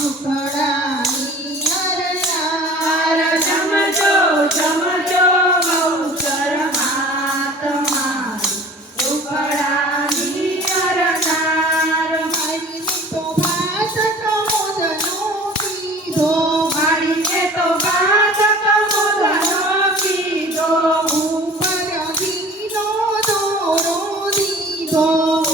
ટુકડાની અરનાર જમજો જમજો બહુચર માત મારી ટુકડાની અરનાર મારીને તો ભાત કમોદનો કીધો મારીને તો ભાત કમોદનો કીધો ઉપર ઘીનો દોરો દીધો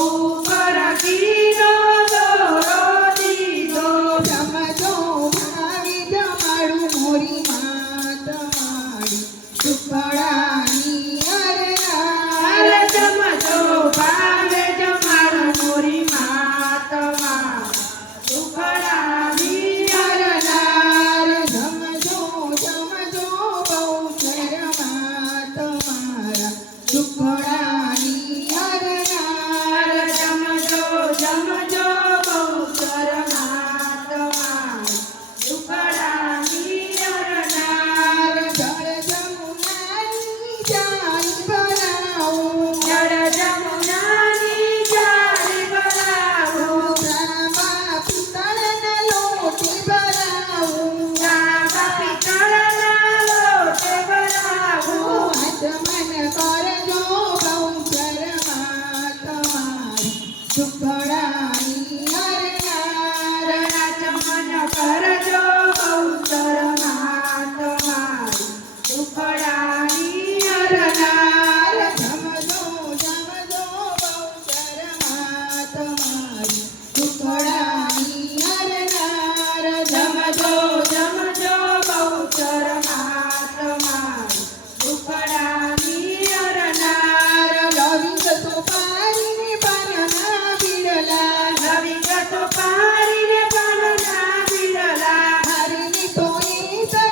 ઉપર ઘીનો દોરો દીધો જમજો ભાવે જમાડું મોરી માત મારી ટુકડાની અરનાર જમજો ભાવે જમાડું મોરી માત મારી ટુકડાની અરનાર જમજો જમજો બહુચર માત મારા ટુકડાની અરનાર જમજો જમજો બહુચર માત મારી ટુકડાની અરનાર જળ જમુનાની જાળી બનાવું જળ જમુનાની જાળી બનાવું તાંબા પિત્તળના લોટે ભરાવું તાંબા પિત્તળના લોટે બનાવું આચમન કરજો બહુચર માત મારી ટુકડાની અરનાર આચમન કરજો બહુચર માત મારી ટુકડાની અરનાર જમજો જમજો બહુચર માત મારી ટુકડાની અરનાર જમજો જમજો બહુચર માત મારી ટુકડાની અરનાર લવિંગ તો પારીને પારના બિરલા લવિંગ તો પારીને પાનના બિરલા હારીને તો એ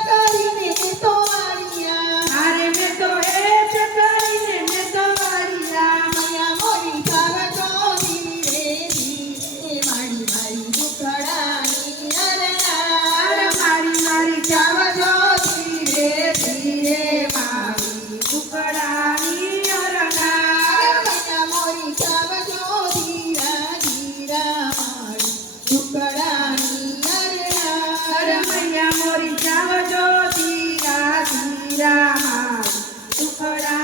કરીને તો વાળિયા હારે મેં તો હેત કરીને મેં તો વાળિયા મૈયા મોરી ખાવજો ધીરે ધીરે મારી મારી ટુકડાની અરનાર મારી મારી ખાવજો ધીરે ધીરે મારી ટુકડાની અરનાર મૈયા મોરી ખાવજો ધીરા ધીરા મારી ટુકડાની અરનાર મૈયા મોરી જાવજો ધીરા ધીરા મારી ટુકડા